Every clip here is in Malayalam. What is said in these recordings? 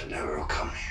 should never have come here.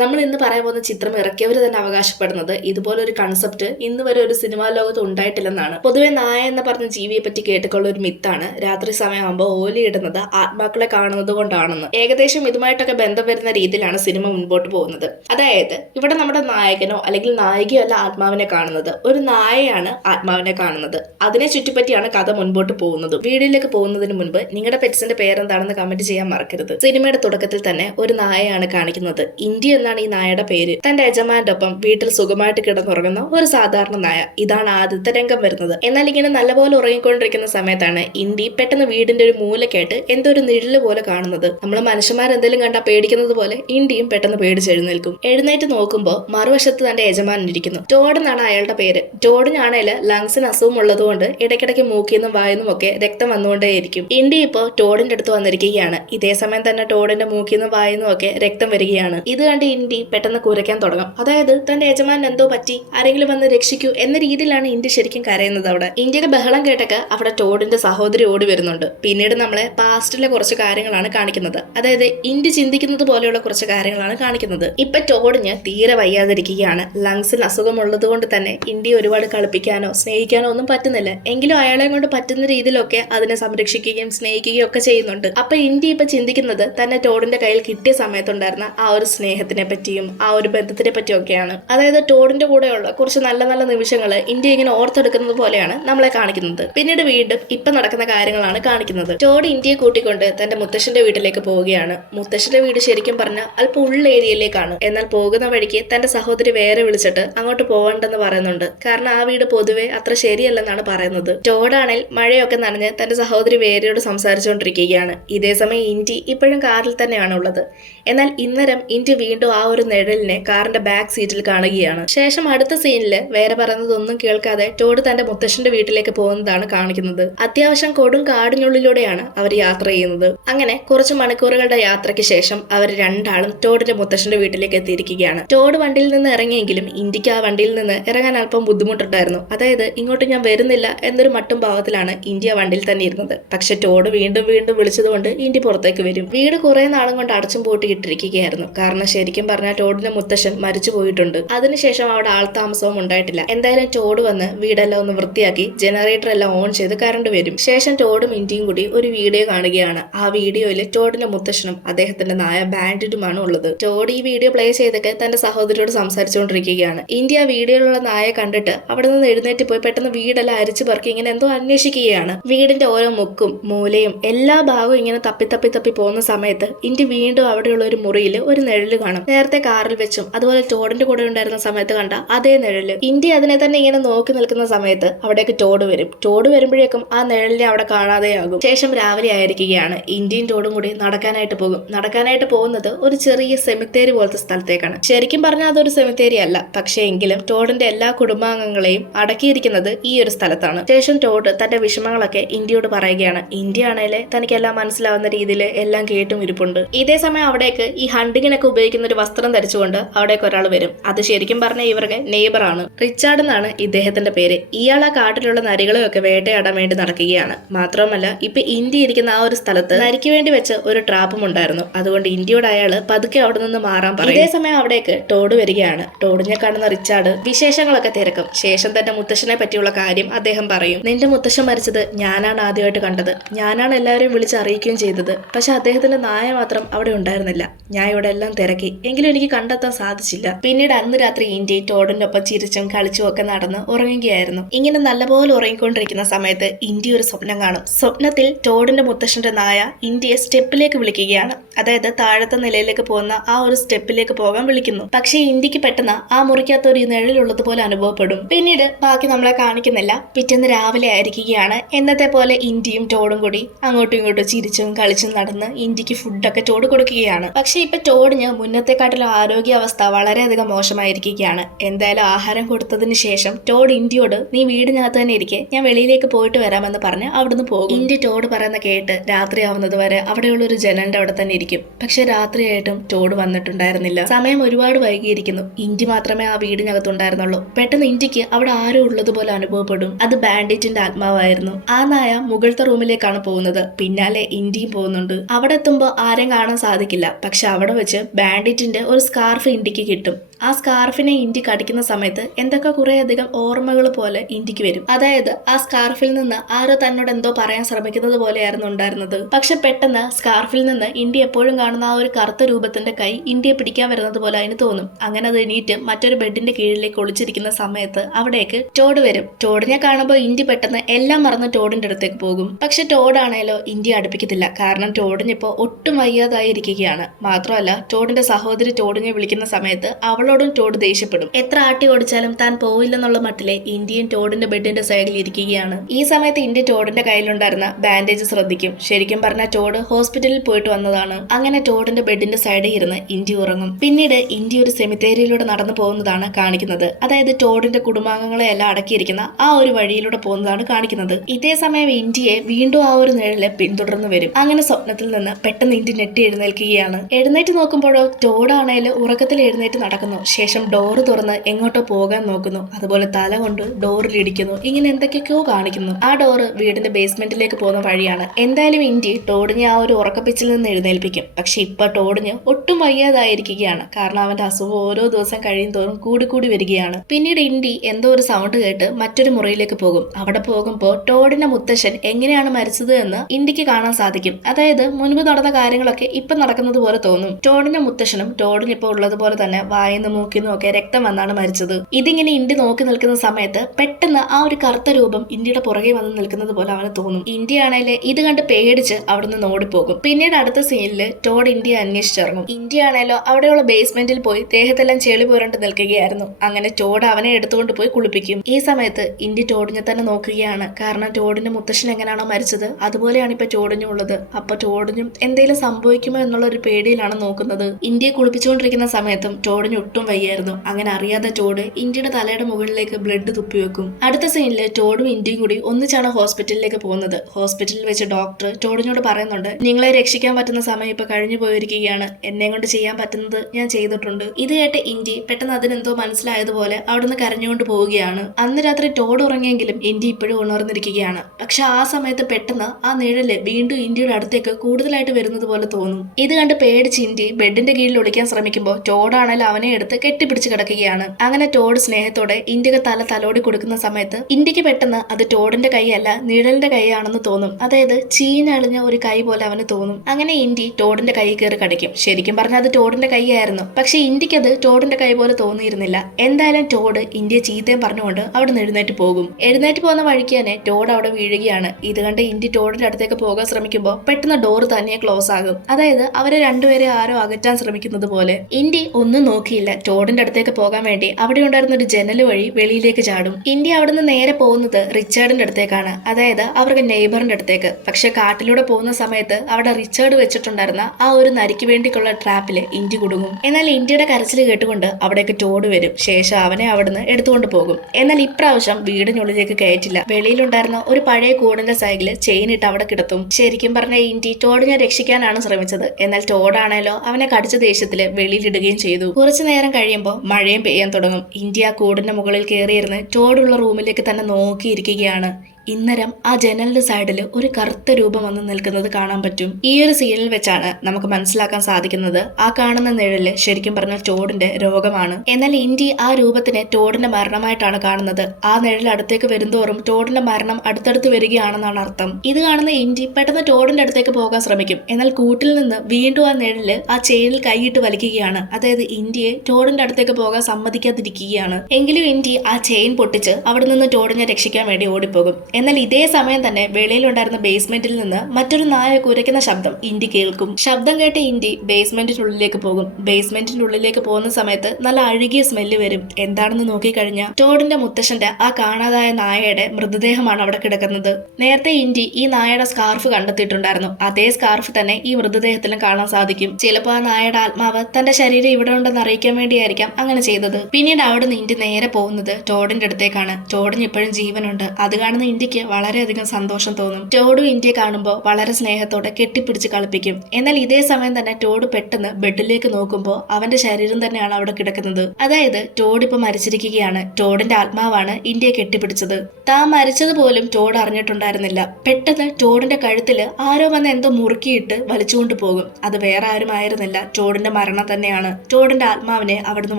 നമ്മൾ ഇന്ന് പറയാൻ പോകുന്ന ചിത്രം ഇറക്കിയവർ തന്നെ അവകാശപ്പെടുന്നത് ഇതുപോലൊരു കൺസെപ്റ്റ് ഇന്ന് വരെ ഒരു സിനിമാ ലോകത്ത് ഉണ്ടായിട്ടില്ലെന്നാണ്. പൊതുവെ നായ എന്ന് പറഞ്ഞ ജീവിയെ പറ്റി കേട്ടിട്ടുള്ള ഒരു മിത്താണ് രാത്രി സമയമാകുമ്പോൾ ഓലിയിടുന്നത് ആത്മാക്കളെ കാണുന്നത് കൊണ്ടാണെന്ന്. ഏകദേശം ഇതുമായിട്ടൊക്കെ ബന്ധം വരുന്ന രീതിയിലാണ് സിനിമ മുൻപോട്ട് പോകുന്നത്. അതായത് ഇവിടെ നമ്മുടെ നായകനോ അല്ലെങ്കിൽ നായികയോ അല്ല ആത്മാവിനെ കാണുന്നത്, ഒരു നായയാണ് ആത്മാവിനെ കാണുന്നത്. അതിനെ ചുറ്റിപ്പറ്റിയാണ് കഥ മുൻപോട്ട് പോകുന്നത്. വീഡിയോയിലേക്ക് പോകുന്നതിന് മുൻപ് നിങ്ങളുടെ പെറ്റ്സിന്റെ പേരെന്താണെന്ന് കമന്റ് ചെയ്യാൻ മറക്കരുത്. സിനിമയുടെ തുടക്കത്തിൽ തന്നെ ഒരു നായയാണ് കാണിക്കുന്നത്. ഇന്ത്യ എന്നാണ് ഈ നായയുടെ പേര്. തന്റെ യജമാന്റെ ഒപ്പം വീട്ടിൽ സുഖമായിട്ട് കിടന്നുറങ്ങുന്ന ഒരു സാധാരണ നായ. ഇതാണ് ആദ്യത്തെ രംഗം വരുന്നത്. എന്നാൽ ഇങ്ങനെ നല്ലപോലെ ഉറങ്ങിക്കൊണ്ടിരിക്കുന്ന സമയത്താണ് ഇന്ത്യ പെട്ടെന്ന് വീടിന്റെ ഒരു മൂലക്കായിട്ട് എന്തോ ഒരു നിഴല് പോലെ കാണുന്നത്. നമ്മൾ മനുഷ്യന്മാരെന്തെങ്കിലും കണ്ടാൽ പേടിക്കുന്നത് പോലെ ഇന്ത്യയും പെട്ടെന്ന് പേടിച്ചെഴുന്നേൽക്കും. എഴുന്നേറ്റ് നോക്കുമ്പോൾ മറുവശത്ത് തന്റെ യജമാനൻ ഇരിക്കുന്നു. ടോഡ് എന്നാണ് അയാളുടെ പേര്. ടോഡിനാണേല് ലങ്സിന് അസുഖം ഉള്ളതുകൊണ്ട് ഇടയ്ക്കിടയ്ക്ക് മൂക്കിന്നും വായുന്നും ഒക്കെ രക്തം വന്നുകൊണ്ടേയിരിക്കും. ഇന്ത്യ ഇപ്പോൾ ടോഡിന്റെ അടുത്ത് വന്നിരിക്കുകയാണ്. ഇതേ സമയം തന്നെ ടോഡിന്റെ മൂക്കിന്നും വായുന്നും ഒക്കെ രക്തം വരികയാണ്. ഇത് കണ്ട് ഇന്ത്യ പെട്ടെന്ന് കുരയ്ക്കാൻ തുടങ്ങും. അതായത് തന്റെ യജമാൻ എന്തോ പറ്റി, ആരെങ്കിലും വന്ന് രക്ഷിക്കൂ എന്ന രീതിയിലാണ് ഇന്ത്യ ശരിക്കും കരയുന്നത്. അവിടെ ഇന്ത്യയുടെ ബഹളം കേട്ടൊക്കെ അവിടെ ടോഡിന്റെ സഹോദരി ഓടി വരുന്നുണ്ട്. പിന്നീട് നമ്മളെ പാസ്റ്റിലെ കുറച്ച് കാര്യങ്ങളാണ് കാണിക്കുന്നത്. അതായത് ഇന്ത്യ ചിന്തിക്കുന്നത് പോലെയുള്ള കുറച്ച് കാര്യങ്ങളാണ് കാണിക്കുന്നത്. ഇപ്പൊ ടോഡിന് തീരെ വയ്യാതിരിക്കുകയാണ്. ലങ്സിൽ അസുഖമുള്ളത് കൊണ്ട് തന്നെ ഇന്ത്യ ഒരുപാട് കളിപ്പിക്കാനോ സ്നേഹിക്കാനോ ഒന്നും പറ്റുന്നില്ല. എങ്കിലും അയാളെ കൊണ്ട് പറ്റുന്ന രീതിയിലൊക്കെ അതിനെ സംരക്ഷിക്കുകയും സ്നേഹിക്കുകയും ഒക്കെ ചെയ്യുന്നുണ്ട്. അപ്പൊ ഇന്ത്യ ഇപ്പൊ ചിന്തിക്കുന്നത് തന്നെ ടോഡിന്റെ കയ്യിൽ കിട്ടിയ സമയത്തുണ്ടായിരുന്ന ആ ഒരു സ്നേഹത്തിനെ പറ്റിയും ആ ഒരു ബന്ധത്തിനെ പറ്റിയും ഒക്കെയാണ്. അതായത് ടോഡിന്റെ കൂടെയുള്ള കുറച്ച് നല്ല നല്ല നിമിഷങ്ങൾ ഇന്ത്യ ഇങ്ങനെ ഓർത്തെടുക്കുന്നത് പോലെയാണ് നമ്മളെ കാണിക്കുന്നത്. പിന്നീട് വീണ്ടും ഇപ്പൊ നടക്കുന്ന കാര്യങ്ങളാണ് കാണിക്കുന്നത്. ടോഡ് ഇന്ത്യയെ കൂട്ടിക്കൊണ്ട് തന്റെ മുത്തശ്ശന്റെ വീട്ടിലേക്ക് പോവുകയാണ്. മുത്തശ്ശന്റെ വീട് ശരിക്കും പറഞ്ഞാൽ അല്പം ഉള്ള ഏരിയയിലേക്കാണ്. എന്നാൽ പോകുന്ന വഴിക്ക് തന്റെ സഹോദരി വേറെ വിളിച്ചിട്ട് അങ്ങോട്ട് പോകണ്ടെന്ന് പറയുന്നുണ്ട്. കാരണം ആ വീട് പൊതുവെ അത്ര ശരിയല്ലെന്നാണ് പറയുന്നത്. ടോഡാണെങ്കിൽ മഴയൊക്കെ നനഞ്ഞ് തന്റെ സഹോദരി വേരയോട് സംസാരിച്ചുകൊണ്ടിരിക്കുകയാണ്. ഇതേ സമയം ഇന്ത്യ ഇപ്പോഴും കാറിൽ തന്നെയാണ് ഉള്ളത്. എന്നാൽ ഇന്നരം ഇന്ത്യ വീണ്ടും ആ ഒരു നിഴലിനെ കാറിന്റെ ബാക്ക് സീറ്റിൽ കാണുകയാണ്. ശേഷം അടുത്ത സീനില് വേറെ പറയുന്നതൊന്നും കേൾക്കാതെ ടോഡ് തന്റെ മുത്തശ്ശന്റെ വീട്ടിലേക്ക് പോകുന്നതാണ് കാണിക്കുന്നത്. അത്യാവശ്യം കൊടും കാടിനുള്ളിലൂടെയാണ് അവർ യാത്ര ചെയ്യുന്നത്. അങ്ങനെ കുറച്ച് മണിക്കൂറുകളുടെ യാത്രയ്ക്ക് ശേഷം അവർ രണ്ടാളും ടോഡിന്റെ മുത്തശ്ശന്റെ വീട്ടിലേക്ക് എത്തിയിരിക്കുകയാണ്. ടോഡ് വണ്ടിയിൽ നിന്ന് ഇറങ്ങിയെങ്കിലും ഇന്ത്യക്ക് ആ വണ്ടിയിൽ നിന്ന് ഇറങ്ങാൻ അല്പം ബുദ്ധിമുട്ടുണ്ടായിരുന്നു. അതായത് ഇങ്ങോട്ട് ഞാൻ വരുന്നില്ല എന്നൊരു മട്ടും ഭാവത്തിലാണ് ഇന്ത്യ വണ്ടിയിൽ തന്നെ ഇരുന്നത്. പക്ഷെ ടോഡ് വീണ്ടും വീണ്ടും വിളിച്ചതുകൊണ്ട് ഇന്ത്യ പുറത്തേക്ക് വരും. വീട് കുറെ നാളും കൊണ്ട് അടച്ചും പൂട്ടിയിട്ടിരിക്കുകയായിരുന്നു. കാരണം ശരിക്കും പറഞ്ഞാൽ ടോഡിന്റെ മുത്തശ്ശൻ മരിച്ചു പോയിട്ടുണ്ട്. അതിനുശേഷം അവിടെ ആൾതാമസവും ഉണ്ടായിട്ടില്ല. എന്തായാലും ടോഡ് വന്ന് വീടെല്ലാം ഒന്ന് വൃത്തിയാക്കി ജനറേറ്റർ എല്ലാം ഓൺ ചെയ്ത് കറണ്ട് വരും. ശേഷം ടോഡും ഇന്ത്യയും കൂടി ഒരു വീഡിയോ കാണുകയാണ്. ആ വീഡിയോയിൽ ടോഡിന്റെ മുത്തശ്ശനും അദ്ദേഹത്തിന്റെ നായ ബാൻഡിറ്റുമാണ് ഉള്ളത്. ടോഡ് ഈ വീഡിയോ പ്ലേ ചെയ്തൊക്കെ തന്റെ സഹോദരിയോട് സംസാരിച്ചുകൊണ്ടിരിക്കുകയാണ്. ഇന്ത്യ ആ വീഡിയോയിലുള്ള നായ കണ്ടിട്ട് അവിടെ നിന്ന് എഴുന്നേറ്റ് പോയി പെട്ടെന്ന് വീടെല്ലാം അരിച്ചു പറക്കി ഇങ്ങനെ എന്തോ അന്വേഷിക്കുകയാണ്. വീടിന്റെ ഓരോ മുക്കും മൂലയും എല്ലാ ഭാഗവും ഇങ്ങനെ തപ്പി തപ്പി തപ്പി പോകുന്ന സമയത്ത് ഇന്ത്യ വീണ്ടും അവിടെയുള്ള ഒരു മുറിയിൽ ഒരു നിഴല് കാണും. നേരത്തെ കാറിൽ വെച്ചും അതുപോലെ ടോഡിന്റെ കൂടെ ഉണ്ടായിരുന്ന സമയത്ത് കണ്ട അതേ നിഴല്. ഇന്ത്യ അതിനെ തന്നെ ഇങ്ങനെ നോക്കി നിൽക്കുന്ന സമയത്ത് അവിടേക്ക് ടോഡ് വരും. ടോഡ് വരുമ്പോഴേക്കും ആ നിഴലിനെ അവിടെ കാണാതെയാകും. ശേഷം രാവിലെ ആയിരിക്കുകയാണ്. ഇന്ത്യയും ടോഡും കൂടി നടക്കാനായിട്ട് പോകും. നടക്കാനായിട്ട് പോകുന്നത് ഒരു ചെറിയ സെമിത്തേരി പോലത്തെ സ്ഥലത്തേക്കാണ്. ശരിക്കും പറഞ്ഞാൽ അതൊരു സെമിത്തേരി അല്ല. പക്ഷേ എങ്കിലും ടോഡിന്റെ എല്ലാ കുടുംബാംഗങ്ങളെയും അടക്കിയിരിക്കുന്നത് ഈ ഒരു സ്ഥലത്താണ്. ശേഷം ടോഡ് തന്റെ വിഷമങ്ങളൊക്കെ ഇന്ത്യയോട് പറയുകയാണ്. ഇന്ത്യ ആണേലെ തനിക്കെല്ലാം മനസ്സിലാവുന്ന രീതിയിൽ എല്ലാം കേട്ടും ഇരിപ്പുണ്ട്. ഇതേ സമയം അവിടേക്ക് ഈ ഹണ്ടിങ്ങിനൊക്കെ ഉപയോഗിക്കുന്ന ഒരു വസ്ത്രം ധരിച്ചുകൊണ്ട് അവിടേക്ക് ഒരാൾ വരും. അത് ശരിക്കും പറഞ്ഞാൽ ഇവരുടെ നെയ്ബറാണ്. റിച്ചാർഡ് എന്നാണ് ഇദ്ദേഹത്തിന്റെ പേര്. ഇയാൾ ആ കാട്ടിലുള്ള നരികളെയൊക്കെ വേട്ടയാടാൻ വേണ്ടി നടക്കുകയാണ്. മാത്രമല്ല ഇപ്പൊ ഇന്ത്യ ഇരിക്കുന്ന ആ ഒരു സ്ഥലത്ത് നരിക്ക് വേണ്ടി വെച്ച ഒരു ട്രാപ്പും ഉണ്ടായിരുന്നു. അതുകൊണ്ട് ഇന്ത്യയോട് അയാള് പതുക്കെ അവിടെ നിന്ന് മാറാൻ പറയും. ഇതേ സമയം അവിടേക്ക് ടോഡ് വരികയാണ്. ടോഡിനെ കാണുന്ന റിച്ചാർഡ് വിശേഷങ്ങളൊക്കെ തിരക്കും. ശേഷം തന്റെ മുത്തശ്ശനെ പറ്റിയുള്ള കാര്യം അദ്ദേഹം പറയും. നിന്റെ മുത്തശ്ശൻ മരിച്ചത് ഞാനാണ് ആദ്യമായിട്ട് കണ്ടത്. ഞാനാണ് എല്ലാവരെയും വിളിച്ച് അറിയിക്കുകയും ചെയ്തത്. പക്ഷെ അദ്ദേഹത്തിന്റെ നായ മാത്രം അവിടെ ഉണ്ടായിരുന്നില്ല. ഞാൻ ഇവിടെ എല്ലാം തിരക്കി, എങ്കിലും എനിക്ക് കണ്ടെത്താൻ സാധിച്ചില്ല. പിന്നീട് അന്ന് രാത്രി ഇന്ത്യ ടോഡിന്റെ ഒപ്പം ചിരിച്ചും കളിച്ചും ഒക്കെ നടന്ന് ഉറങ്ങുകയായിരുന്നു. ഇങ്ങനെ നല്ലപോലെ ഉറങ്ങിക്കൊണ്ടിരിക്കുന്ന സമയത്ത് ഇന്ത്യ ഒരു സ്വപ്നം കാണും. സ്വപ്നത്തിൽ ടോഡിന്റെ മുത്തശ്ശന്റെ നായ ഇന്ത്യയെ സ്റ്റെപ്പിലേക്ക് വിളിക്കുകയാണ്. അതായത് താഴത്തെ നിലയിലേക്ക് പോകുന്ന ആ ഒരു സ്റ്റെപ്പിലേക്ക് പോകാൻ വിളിക്കുന്നു. പക്ഷേ ഇന്ത്യക്ക് പെട്ടെന്ന് ആ മുറിക്കകത്ത് ഒരു നിഴലുള്ളത് പോലെ അനുഭവപ്പെടും. പിന്നീട് ബാക്കി നമ്മളെ കാണിക്കുന്നില്ല. പിറ്റേന്ന് രാവിലെ ആയിരിക്കുകയാണ്. എന്നത്തെ പോലെ ഇന്ത്യയും ടോഡും കൂടി അങ്ങോട്ടും ഇങ്ങോട്ടും ചിരിച്ചും കളിച്ചും നടന്ന് ഇന്ത്യക്ക് ഫുഡൊക്കെ ടോഡ് കൊടുക്കുകയാണ്. പക്ഷെ ഇപ്പൊ ടോഡിന് മുന്നത്തെ നേരത്തെക്കാട്ടിലും ആരോഗ്യാവസ്ഥ വളരെയധികം മോശമായിരിക്കുകയാണ്. എന്തായാലും ആഹാരം കൊടുത്തതിന് ശേഷം ടോഡ് ഇന്ത്യയോട് നീ വീടിനകത്ത് തന്നെ ഇരിക്കെ, ഞാൻ വെളിയിലേക്ക് പോയിട്ട് വരാമെന്ന് പറഞ്ഞ് അവിടുന്ന് പോകും. ഇന്ത്യ ടോഡ് പറയുന്ന കേട്ട് രാത്രിയാവുന്നത് വരെ അവിടെയുള്ള ഒരു ജനലിന്റെ അവിടെ തന്നെ ഇരിക്കും. പക്ഷെ രാത്രിയായിട്ടും ടോഡ് വന്നിട്ടുണ്ടായിരുന്നില്ല. സമയം ഒരുപാട് വൈകിയിരിക്കുന്നു. ഇന്ത്യ മാത്രമേ ആ വീടിനകത്തുണ്ടായിരുന്നുള്ളൂ. പെട്ടെന്ന് ഇന്ത്യക്ക് അവിടെ ആരോ ഉള്ളതുപോലെ അനുഭവപ്പെടും. അത് ബാൻഡിറ്റിന്റെ ആത്മാവായിരുന്നു. ആ നായ മുകളിലത്തെ റൂമിലേക്കാണ് പോകുന്നത്. പിന്നാലെ ഇന്ത്യയും പോകുന്നുണ്ട്. അവിടെ എത്തുമ്പോൾ ആരെയും കാണാൻ സാധിക്കില്ല. പക്ഷെ അവിടെ വെച്ച് ബാൻഡിറ്റിന്റെ ഒരു സ്കാർഫ് ഇന്ത്യക്ക് കിട്ടും. ആ സ്കാർഫിനെ ഇന്ത്യ കടിക്കുന്ന സമയത്ത് എന്തൊക്കെ കുറെ അധികം ഓർമ്മകൾ പോലെ ഇന്ത്യക്ക് വരും. അതായത് ആ സ്കാർഫിൽ നിന്ന് ആരോ തന്നോട് എന്തോ പറയാൻ ശ്രമിക്കുന്നത് പോലെയായിരുന്നു ഉണ്ടായിരുന്നത്. പക്ഷെ പെട്ടെന്ന് സ്കാർഫിൽ നിന്ന് ഇന്ത്യ എപ്പോഴും കാണുന്ന ആ ഒരു കറുത്ത രൂപത്തിന്റെ കൈ ഇന്ത്യയെ പിടിക്കാൻ വരുന്നത് പോലെ അതിന് തോന്നും. അങ്ങനെ അത് എണീറ്റ് മറ്റൊരു ബെഡിന്റെ കീഴിലേക്ക് ഒളിച്ചിരിക്കുന്ന സമയത്ത് അവിടേക്ക് ടോഡ് വരും. ടോഡിനെ കാണുമ്പോൾ ഇന്ത്യ പെട്ടെന്ന് എല്ലാം മറന്ന് ടോഡിന്റെ അടുത്തേക്ക് പോകും. പക്ഷെ ടോഡാണേലോ ഇന്ത്യ അടുപ്പിക്കത്തില്ല. കാരണം ടോഡിനിപ്പോ ഒട്ടും വയ്യാതായിരിക്കുകയാണ്. മാത്രമല്ല ടോഡിന്റെ സഹോദരി ടോഡിനെ വിളിക്കുന്ന സമയത്ത് അവളോടും ടോഡ് ദേഷ്യപ്പെടും. എത്ര ആട്ടി ഓടിച്ചാലും താൻ പോവില്ലെന്നുള്ള മട്ടിലെ ഇന്ത്യൻ ടോഡിന്റെ ബെഡിന്റെ സൈഡിൽ ഇരിക്കുകയാണ്. ഈ സമയത്ത് ഇന്ത്യ ടോഡിന്റെ കയ്യിലുണ്ടായിരുന്ന ബാൻഡേജ് ശ്രദ്ധിക്കും. ശരിക്കും പറഞ്ഞാൽ ടോഡ് ഹോസ്പിറ്റലിൽ പോയിട്ട് വന്നതാണ്. അങ്ങനെ ടോഡിന്റെ ബെഡിന്റെ സൈഡിൽ ഇരുന്ന് ഇന്ത്യ ഉറങ്ങും. പിന്നീട് ഇന്ത്യ ഒരു സെമിത്തേരിയിലൂടെ നടന്നു പോകുന്നതാണ് കാണിക്കുന്നത്. അതായത് ടോഡിന്റെ കുടുംബാംഗങ്ങളെ എല്ലാം അടക്കിയിരിക്കുന്ന ആ ഒരു വഴിയിലൂടെ പോകുന്നതാണ് കാണിക്കുന്നത്. ഇതേ സമയം ഇന്ത്യയെ വീണ്ടും ആ ഒരു നിഴല് പിന്തുടർന്നു വരും. അങ്ങനെ സ്വപ്നത്തിൽ നിന്ന് പെട്ടെന്ന് ഇന്ത്യ ഞെട്ടി എഴുന്നേൽക്കുകയാണ്. എഴുന്നേറ്റ് നോക്കുമ്പോഴോ ടോഡാണേൽ ഉറക്കത്തിൽ എഴുന്നേറ്റ് നടക്കുന്നു. ശേഷം ഡോറ് തുറന്ന് എങ്ങോട്ടോ പോകാൻ നോക്കുന്നു. അതുപോലെ തല കൊണ്ട് ഡോറിൽ ഇടിക്കുന്നു. ഇങ്ങനെ എന്തൊക്കെയൊക്കെയോ കാണിക്കുന്നു. ആ ഡോറ് വീടിന്റെ ബേസ്മെന്റിലേക്ക് പോകുന്ന വഴിയാണ്. എന്തായാലും ഇന്ത്യ ടോഡിനെ ആ ഒരു ഉറക്കപ്പിച്ചിൽ നിന്ന് എഴുന്നേൽപ്പിക്കും. പക്ഷെ ഇപ്പൊ ടോഡിന് ഒട്ടും വയ്യാതായിരിക്കുകയാണ്. കാരണം അവന്റെ അസുഖം ഓരോ ദിവസം കഴിയും തോറും കൂടി വരികയാണ്. പിന്നീട് ഇന്ത്യ എന്തോ ഒരു സൗണ്ട് കേട്ട് മറ്റൊരു മുറിയിലേക്ക് പോകും. അവിടെ പോകുമ്പോൾ ടോഡിന്റെ മുത്തശ്ശൻ എങ്ങനെയാണ് മരിച്ചത് എന്ന് ഇന്ത്യക്ക് കാണാൻ സാധിക്കും. അതായത് മുൻപ് നടന്ന കാര്യങ്ങളൊക്കെ ഇപ്പൊ നടക്കുന്നത് പോലെ തോന്നും. ടോഡിന്റെ മുത്തശ്ശനും ടോഡിനിപ്പോ ഉള്ളതുപോലെ തന്നെ വായിന്ന് മൂക്കിന്നും ഒക്കെ രക്തം വന്നാണ് മരിച്ചത്. ഇതിങ്ങനെ ഇന്ത്യ നോക്കി നിൽക്കുന്ന സമയത്ത് പെട്ടെന്ന് ആ ഒരു കറുത്ത രൂപം ഇന്ത്യയുടെ പുറകെ വന്ന് നിൽക്കുന്നത് പോലെ അവന് തോന്നും. ഇന്ത്യ ആണേല് ഇത് കണ്ട് പേടിച്ച് അവിടുന്ന് ഓടിപ്പോകും. പിന്നീട് അടുത്ത സീനില് ടോഡ് ഇന്ത്യ അന്വേഷിച്ചിറങ്ങും. ഇന്ത്യ ആണേലോ അവിടെയുള്ള ബേസ്മെന്റിൽ പോയി ദേഹത്തെല്ലാം ചെളി പോരണ്ട് നിൽക്കുകയായിരുന്നു. അങ്ങനെ ടോഡ് അവനെ എടുത്തുകൊണ്ട് പോയി കുളിപ്പിക്കും. ഈ സമയത്ത് ഇന്ത്യ ടോഡിനെ തന്നെ നോക്കുകയാണ്. കാരണം ടോഡിന്റെ മുത്തശ്ശൻ എങ്ങനെയാണോ മരിച്ചത് അതുപോലെയാണ് ഇപ്പൊ ടോഡിനും ഉള്ളത്. അപ്പൊ ടോഡിനും എന്തെങ്കിലും സംഭവിക്കുമോ എന്നുള്ള ഒരു പേടിയിലാണ് നോക്കുന്നത്. ഇന്ത്യയെ കുളിപ്പിച്ചുകൊണ്ടിരിക്കുന്ന സമയത്തും ടോഡിന് ഒട്ടും വയ്യായിരുന്നു. അങ്ങനെ അറിയാതെ ടോഡ് ഇന്ത്യയുടെ തലയുടെ മുകളിലേക്ക് ബ്ലഡ് തുപ്പിവെക്കും. അടുത്ത സീനില് ടോഡും ഇന്ത്യയും കൂടി ഒന്നിച്ചാണ് ഹോസ്പിറ്റലിലേക്ക് പോകുന്നത്. ഹോസ്പിറ്റലിൽ വെച്ച് ഡോക്ടർ ടോഡിനോട് പറയുന്നുണ്ട്, നിങ്ങളെ രക്ഷിക്കാൻ പറ്റുന്ന സമയം ഇപ്പൊ കഴിഞ്ഞു പോയിരിക്കുകയാണ്. എന്നെ കൊണ്ട് ചെയ്യാൻ പറ്റുന്നത് ഞാൻ ചെയ്തിട്ടുണ്ട്. ഇത് കേട്ട് ഇന്ത്യ പെട്ടെന്ന് അതിനെന്തോ മനസ്സിലായതുപോലെ അവിടുന്ന് കരഞ്ഞുകൊണ്ട് പോവുകയാണ്. അന്ന് രാത്രി ടോഡ് ഉറങ്ങിയെങ്കിലും ഇന്ത്യ ഇപ്പോഴും ഉണർന്നിരിക്കുകയാണ്. പക്ഷെ ആ സമയത്ത് പെട്ടെന്ന് ആ നിഴല് വീണ്ടും ഇന്ത്യയുടെ അടുത്തേക്ക് കൂടുതലായിട്ട് വരുന്നത് പോലെ തോന്നും. ഇത് കണ്ട് പേടിച്ച് ഇന്ത്യ ബെഡിന്റെ കീഴിൽ ഒളിക്കാൻ ശ്രമിക്കുമ്പോൾ ടോഡാണെങ്കിൽ അവനെ എടുത്ത് കെട്ടിപ്പിടിച്ച് കിടക്കുകയാണ്. അങ്ങനെ ടോഡ് സ്നേഹത്തോടെ ഇന്ത്യക്ക് തലോടി കൊടുക്കുന്ന സമയത്ത് ഇന്ത്യക്ക് പെട്ടെന്ന് അത് ടോഡിന്റെ കൈയല്ല നിഴലിന്റെ കൈയാണെന്ന് തോന്നും. അതായത് ചീഞ്ഞളിഞ്ഞ ഒരു കൈ പോലെ അവന് തോന്നും. അങ്ങനെ ഇന്ത്യ ടോഡിന്റെ കൈ കയറി കടിക്കും. ശരിക്കും പറഞ്ഞാൽ അത് ടോഡിന്റെ കൈയായിരുന്നു. പക്ഷെ ഇന്ത്യക്ക് അത് ടോഡിന്റെ കൈ പോലെ തോന്നിയിരുന്നില്ല. എന്തായാലും ടോഡ് ഇന്ത്യ ചീത്തയും പറഞ്ഞുകൊണ്ട് അവിടെ നിന്ന് എഴുന്നേറ്റ് പോകും. എഴുന്നേറ്റ് പോകുന്ന വഴിക്ക് തന്നെ ടോഡ് അവിടെ വീഴുകയാണ്. ഇത് കണ്ട് ഇന്ത്യ ടോഡിന്റെ അടുത്തേക്ക് പോകാൻ ശ്രമിക്കുമ്പോൾ പെട്ടെന്ന് ഡോറ് തന്നെ ക്ലോസ് ആകും. അതായത് അവരെ രണ്ടുപേരെ ആരോ അകറ്റാൻ ശ്രമിക്കുന്നത് പോലെ. ഇന്ത്യ ഒന്നും നോക്കിയില്ല. ടോഡിന്റെ അടുത്തേക്ക് പോകാൻ വേണ്ടി അവിടെ ഉണ്ടായിരുന്ന ഒരു ജനൽ വഴി വെളിയിലേക്ക് ചാടും. ഇന്ത്യ അവിടെ നിന്ന് നേരെ പോകുന്നത് റിച്ചാർഡിന്റെ അടുത്തേക്കാണ്. അതായത് അവർക്ക് നെയ്ബറിന്റെ അടുത്തേക്ക്. പക്ഷെ കാട്ടിലൂടെ പോകുന്ന സമയത്ത് അവിടെ റിച്ചാർഡ് വെച്ചിട്ടുണ്ടായിരുന്ന ആ ഒരു നരിക്ക് വേണ്ടിക്കുള്ള ട്രാപ്പില് ഇന്ത്യ കുടുങ്ങും. എന്നാൽ ഇന്ത്യയുടെ കരച്ചിൽ കേട്ടുകൊണ്ട് അവിടേക്ക് ടോഡ് വരും. ശേഷം അവനെ അവിടുന്ന് എടുത്തുകൊണ്ട് പോകും. എന്നാൽ ഇപ്രാവശ്യം വീടിനുള്ളിലേക്ക് കയറ്റില്ല. വെളിയിലുണ്ടായിരുന്ന ഒരു പഴയ കൂടിന്റെ സൈഡില് ചെയിൻ ഇട്ട് അവിടെ കിടത്തും. ശരിക്കും പറഞ്ഞ ഇന്ത്യ ടോഡിനെ രക്ഷിക്കാനാണ് ശ്രമിച്ചത്. എന്നാൽ ടോഡാണേലോ അവനെ കടിച്ച ദേഷ്യത്തില് വെളിയിലിടുകയും ചെയ്തു. കുറച്ചു നേരം കഴിയുമ്പോൾ മഴയും പെയ്യാൻ തുടങ്ങും. ഇന്ത്യ കൂടിന്റെ മുകളിൽ കയറിയിരുന്ന് ടോഡുള്ള റൂമിലേക്ക് തന്നെ നോക്കിയിരിക്കുകയാണ്. ഇന്നരം ആ ജനലിന്റെ സൈഡിൽ ഒരു കറുത്ത രൂപം വന്ന് നിൽക്കുന്നത് കാണാൻ പറ്റും. ഈ ഒരു സീനിൽ വെച്ചാണ് നമുക്ക് മനസ്സിലാക്കാൻ സാധിക്കുന്നത് ആ കാണുന്ന നിഴല് ശരിക്കും പറഞ്ഞാൽ ടോഡിന്റെ രോഗമാണ്. എന്നാൽ ഇന്ത്യ ആ രൂപത്തിനെ ടോഡിന്റെ മരണമായിട്ടാണ് കാണുന്നത്. ആ നിഴൽ അടുത്തേക്ക് വരുന്തോറും ടോഡിന്റെ മരണം അടുത്തടുത്ത് വരികയാണെന്നാണ് അർത്ഥം. ഇത് കാണുന്ന ഇന്ത്യ പെട്ടെന്ന് ടോഡിന്റെ അടുത്തേക്ക് പോകാൻ ശ്രമിക്കും. എന്നാൽ കൂട്ടിൽ നിന്ന് വീണ്ടും ആ നിഴല് ആ ചെയിനിൽ കൈയിട്ട് വലിക്കുകയാണ്. അതായത് ഇന്ത്യയെ ടോഡിന്റെ അടുത്തേക്ക് പോകാൻ സമ്മതിക്കാതിരിക്കുകയാണ്. എങ്കിലും ഇന്ത്യ ആ ചെയിൻ പൊട്ടിച്ച് അവിടെ നിന്ന് ടോഡിനെ രക്ഷിക്കാൻ വേണ്ടി ഓടിപ്പോകും. എന്നാൽ ഇതേ സമയം തന്നെ വെളിയിലുണ്ടായിരുന്ന ബേസ്മെന്റിൽ നിന്ന് മറ്റൊരു നായ കുരയ്ക്കുന്ന ശബ്ദം ഇന്ത്യ കേൾക്കും. ശബ്ദം കേട്ട് ഇന്ത്യ ബേസ്മെന്റിനുള്ളിലേക്ക് പോകും. ബേസ്മെന്റിനുള്ളിലേക്ക് പോകുന്ന സമയത്ത് നല്ല അഴുകിയ സ്മെല്ല് വരും. എന്താണെന്ന് നോക്കിക്കഴിഞ്ഞാൽ ടോഡിന്റെ മുത്തശ്ശന്റെ ആ കാണാതായ നായയുടെ മൃതദേഹമാണ് അവിടെ കിടക്കുന്നത്. നേരത്തെ ഇന്ത്യ ഈ നായയുടെ സ്കാർഫ് കണ്ടെത്തിയിട്ടുണ്ടായിരുന്നു. അതേ സ്കാർഫ് തന്നെ ഈ മൃതദേഹത്തിലും കാണാൻ സാധിക്കും. ചിലപ്പോൾ ആ നായയുടെ ആത്മാവ് തന്റെ ശരീരം ഇവിടെ ഉണ്ടെന്ന് അറിയിക്കാൻ വേണ്ടിയായിരിക്കാം അങ്ങനെ ചെയ്തത്. പിന്നീട് അവിടെ നിന്ന് ഇന്ത്യ നേരെ പോകുന്നത് ടോഡിന്റെ അടുത്തേക്കാണ്. ടോഡിന് ഇപ്പോഴും ജീവനുണ്ട്. അത് കാണുന്ന ഇന്ത്യക്ക് വളരെയധികം സന്തോഷം തോന്നും. ടോഡും ഇന്ത്യയെ കാണുമ്പോൾ വളരെ സ്നേഹത്തോടെ കെട്ടിപ്പിടിച്ച് കളിപ്പിക്കും. എന്നാൽ ഇതേ സമയം തന്നെ ടോഡ് പെട്ടെന്ന് ബെഡിലേക്ക് നോക്കുമ്പോൾ അവന്റെ ശരീരം തന്നെയാണ് അവിടെ കിടക്കുന്നത്. അതായത് ടോഡ് ഇപ്പൊ മരിച്ചിരിക്കുകയാണ്. ടോഡിന്റെ ആത്മാവാണ് ഇന്ത്യയെ കെട്ടിപ്പിടിച്ചത്. താൻ മരിച്ചത് പോലും ടോഡ് അറിഞ്ഞിട്ടുണ്ടായിരുന്നില്ല. പെട്ടെന്ന് ടോഡിന്റെ കഴുത്തില് ആരോ വന്ന് എന്തോ മുറുക്കിയിട്ട് വലിച്ചുകൊണ്ട് പോകും. അത് വേറെ ആരും ആയിരുന്നില്ല, ടോഡിന്റെ മരണം തന്നെയാണ്. ടോഡിന്റെ ആത്മാവിനെ അവിടുന്ന്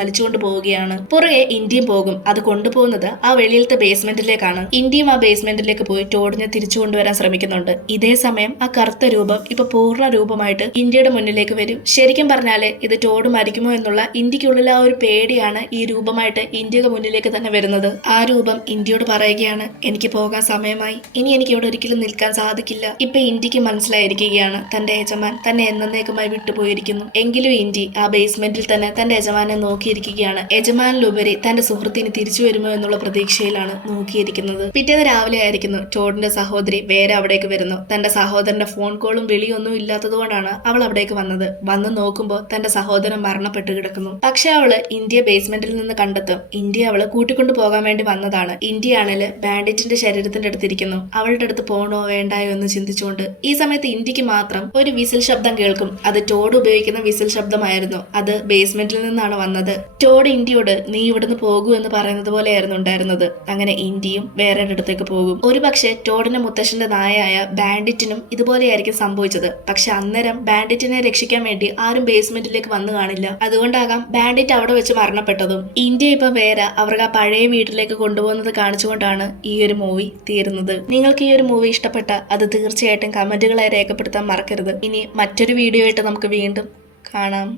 വലിച്ചുകൊണ്ട് പോവുകയാണ്. പുറകെ ഇന്ത്യയും പോകും. അത് കൊണ്ടുപോകുന്നത് ആ വെളിയിലത്തെ ബേസ്മെന്റിലേക്കാണ്. ഇന്ത്യയും ആ ബേസ്മെന്റിലേക്ക് പോയി ടോഡിനെ തിരിച്ചു കൊണ്ടുവരാൻ ശ്രമിക്കുന്നുണ്ട്. ഇതേ സമയം ആ കറുത്ത രൂപം ഇപ്പൊ പൂർണ്ണ രൂപമായിട്ട് ഇന്ത്യയുടെ മുന്നിലേക്ക് വരും. ശരിക്കും പറഞ്ഞാല് ഇത് ടോഡ് മരിക്കുമോ എന്നുള്ള ഇന്ത്യക്കുള്ളിൽ ആ ഒരു പേടിയാണ് ഈ രൂപമായിട്ട് ഇന്ത്യയുടെ മുന്നിലേക്ക് തന്നെ വരുന്നത്. ആ രൂപം ഇന്ത്യയോട് പറയുകയാണ്, എനിക്ക് പോകാൻ സമയമായി, ഇനി എനിക്ക് ഇവിടെ ഒരിക്കലും നിൽക്കാൻ സാധിക്കില്ല. ഇപ്പൊ ഇന്ത്യക്ക് മനസ്സിലായിരിക്കുകയാണ് തന്റെ യജമാൻ തന്നെ എന്നേക്കുമായി വിട്ടുപോയിരിക്കുന്നു. എങ്കിലും ഇന്ത്യ ആ ബേസ്മെന്റിൽ തന്നെ തന്റെ യജമാനെ നോക്കിയിരിക്കുകയാണ്. യജമാനിലുപരി തന്റെ സുഹൃത്തിന് തിരിച്ചു വരുമോ എന്നുള്ള പ്രതീക്ഷയിലാണ് നോക്കിയിരിക്കുന്നത്. പിറ്റേന്ന് രാവിലെ ആയിരിക്കുന്നു ടോഡിന്റെ സഹോദരി വേറെ അവിടേക്ക് വരുന്നു. തന്റെ സഹോദരന്റെ ഫോൺ കോളും വിളിയൊന്നും ഇല്ലാത്തത് കൊണ്ടാണ് അവൾ അവിടേക്ക് വന്നത്. വന്ന് നോക്കുമ്പോൾ തന്റെ സഹോദരൻ മരണപ്പെട്ട് കിടക്കുന്നു. പക്ഷെ അവള് ഇന്ത്യ ബേസ്മെന്റിൽ നിന്ന് കണ്ടെത്തും. ഇന്ത്യ അവള് കൂട്ടിക്കൊണ്ടു പോകാൻ വേണ്ടി വന്നതാണ്. ഇന്ത്യ ആണെങ്കില് ബാൻഡിറ്റിന്റെ ശരീരത്തിന്റെ അടുത്തിരിക്കുന്നു. അവളുടെ അടുത്ത് പോണോ വേണ്ടായോ എന്ന് ചിന്തിച്ചുകൊണ്ട്. ഈ സമയത്ത് ഇന്ത്യക്ക് മാത്രം ഒരു വിസിൽ ശബ്ദം കേൾക്കും. അത് ടോഡ് ഉപയോഗിക്കുന്ന വിസിൽ ശബ്ദമായിരുന്നു. അത് ബേസ്മെന്റിൽ നിന്നാണ് വന്നത്. ടോഡ് ഇന്ത്യയോട് നീ ഇവിടുന്ന് പോകൂ എന്ന് പറയുന്നത് പോലെയായിരുന്നു ഉണ്ടായിരുന്നത്. അങ്ങനെ ഇന്ത്യയും വേറെ അടുത്തേക്ക് പോകും. ഒരു പക്ഷെ ടോഡിന്റെ മുത്തശ്ശന്റെ നായയായ ബാൻഡിറ്റിനും ഇതുപോലെയായിരിക്കും സംഭവിച്ചത്. പക്ഷെ അന്നേരം ബാൻഡിറ്റിനെ രക്ഷിക്കാൻ വേണ്ടി ആരും ബേസ്മെന്റിലേക്ക് വന്നു കാണില്ല. അതുകൊണ്ടാകാം ബാൻഡിറ്റ് അവിടെ വെച്ച് മരണപ്പെട്ടതും. ഇന്ത്യ ഇപ്പൊ വേറെ അവർക്ക് ആ പഴയ വീട്ടിലേക്ക് കൊണ്ടുപോകുന്നത് കാണിച്ചുകൊണ്ടാണ് ഈ ഒരു മൂവി തീരുന്നത്. നിങ്ങൾക്ക് ഈ ഒരു മൂവി ഇഷ്ടപ്പെട്ട അത് തീർച്ചയായിട്ടും കമന്റുകളായി രേഖപ്പെടുത്താൻ മറക്കരുത്. ഇനി മറ്റൊരു വീഡിയോ ആയിട്ട് നമുക്ക് വീണ്ടും കാണാം.